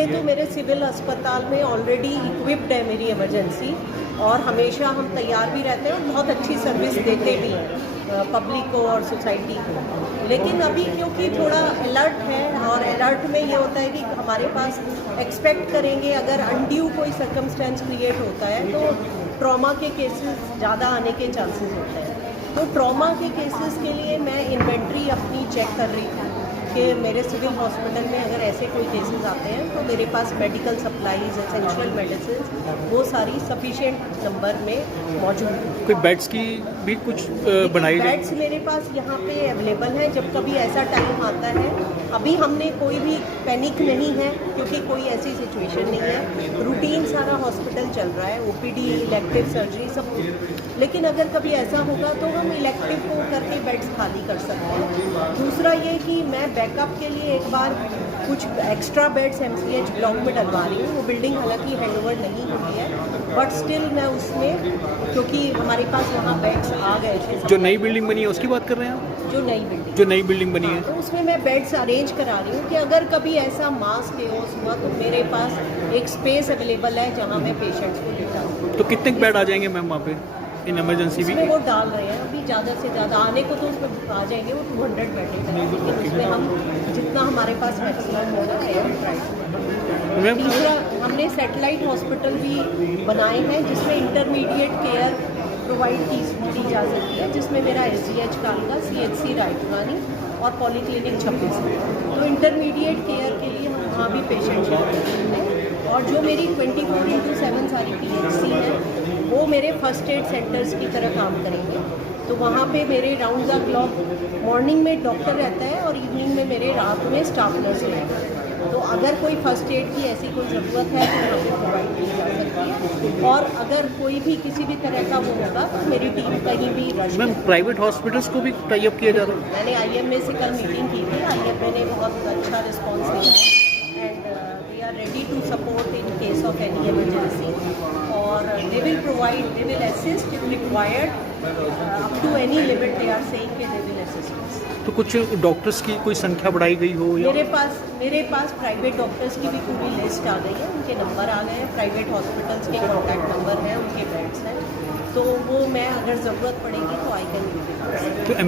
वैसे तो मेरे सिविल अस्पताल में ऑलरेडी इक्विप्ड है मेरी इमरजेंसी, और हमेशा हम तैयार भी रहते हैं और बहुत अच्छी सर्विस देते भी हैं पब्लिक को और सोसाइटी को। लेकिन अभी क्योंकि थोड़ा अलर्ट है, और अलर्ट में ये होता है कि हमारे पास एक्सपेक्ट करेंगे अगर अनड्यू कोई सर्कमस्टेंस क्रिएट होता है तो ट्रॉमा के केसेस ज़्यादा आने के चांसेस होते हैं। तो ट्रॉमा के केसेस के लिए मैं इन्वेंट्री अपनी चेक कर रही थी कि मेरे सिविल हॉस्पिटल में अगर ऐसे कोई केसेस आते हैं तो मेरे पास मेडिकल सप्लाईज, एसेंशियल मेडिसिन, वो सारी सफिशिएंट नंबर में मौजूद है। कोई बेड्स की भी कुछ बनाई गई? बेड्स मेरे पास यहाँ पे अवेलेबल है, जब कभी ऐसा टाइम आता है। अभी हमने कोई भी पैनिक नहीं है क्योंकि कोई ऐसी सिचुएशन नहीं है, रूटीन सारा हॉस्पिटल चल रहा है, ओपीडी, इलेक्टिव सर्जरी सब। लेकिन अगर कभी ऐसा होगा तो हम इलेक्टिव को करके बेड्स खाली कर सकते हैं। दूसरा ये कि मैं बैकअप के लिए एक बार कुछ एक्स्ट्रा बेड्स एमसीएच ब्लॉक में डलवा रही हूँ। वो बिल्डिंग हालांकि हैंडओवर नहीं हुई है, बट स्टिल मैं उसमें, क्योंकि हमारे पास वहाँ बेड्स आ गए थे। जो नई बिल्डिंग बनी है उसकी बात कर रहे हैं आप? जो नई बिल्डिंग बनी है तो उसमें मैं बेड्स अरेंज करा रही हूँ कि अगर कभी ऐसा मास केओस हुआ तो मेरे पास एक स्पेस अवेलेबल है जहाँ मैं पेशेंट्स को लेटा हूँ। तो कितने बेड आ जाएंगे मैम वहाँ पे इन इमरजेंसी भी? उसमें वो डाल रहे हैं अभी ज़्यादा से ज़्यादा, आने को तो उसमें आ जाएंगे वो 200 बेड, लेकिन उसमें हम जितना हमारे पास मैक्सिमम होगा है। तीसरा, हमने सैटेलाइट हॉस्पिटल भी बनाए हैं जिसमें इंटरमीडिएट केयर प्रोवाइड की जा सकती है, जिसमें मेरा SGH कालका, CHC रायपुरानी और पॉलीक्लिनिक 26 है। तो इंटरमीडिएट केयर के लिए हम वहाँ भी पेशेंट शिफ्ट हैं। और जो मेरी 24/7 सारी PHC है वो मेरे फर्स्ट एड सेंटर्स की तरह काम करेंगे। तो वहाँ पे मेरे राउंड द क्लॉक मॉर्निंग में डॉक्टर रहता है और इवनिंग में मेरे रात में स्टाफ नर्स रहता है। तो अगर कोई फर्स्ट एड की ऐसी कोई ज़रूरत है तो यहाँ पे प्रोवाइड की जा सकती है। और अगर कोई भी किसी भी तरह का वो होगा तो मेरी टीम कहीं भी रश। मैम प्राइवेट हॉस्पिटल्स को भी टाई अप किया जा रहा है? मैंने IMA से कल मीटिंग की थी, IMA ने बहुत अच्छा रिस्पॉन्स दिया है and we are ready to support in case of any emergency, और they will provide, they will assist if required up to any limit. They are saying कि दे विल असिस्ट अस। तो कुछ doctors की कोई संख्या बढ़ाई गई हो या? मेरे पास प्राइवेट डॉक्टर्स की भी पूरी लिस्ट आ गई है, उनके नंबर आ गए हैं, प्राइवेट हॉस्पिटल्स के कॉन्टैक्ट नंबर हैं, उनके बेड्स हैं। तो वो मैं अगर ज़रूरत पड़ेगी तो आई कैन गिव इट। तो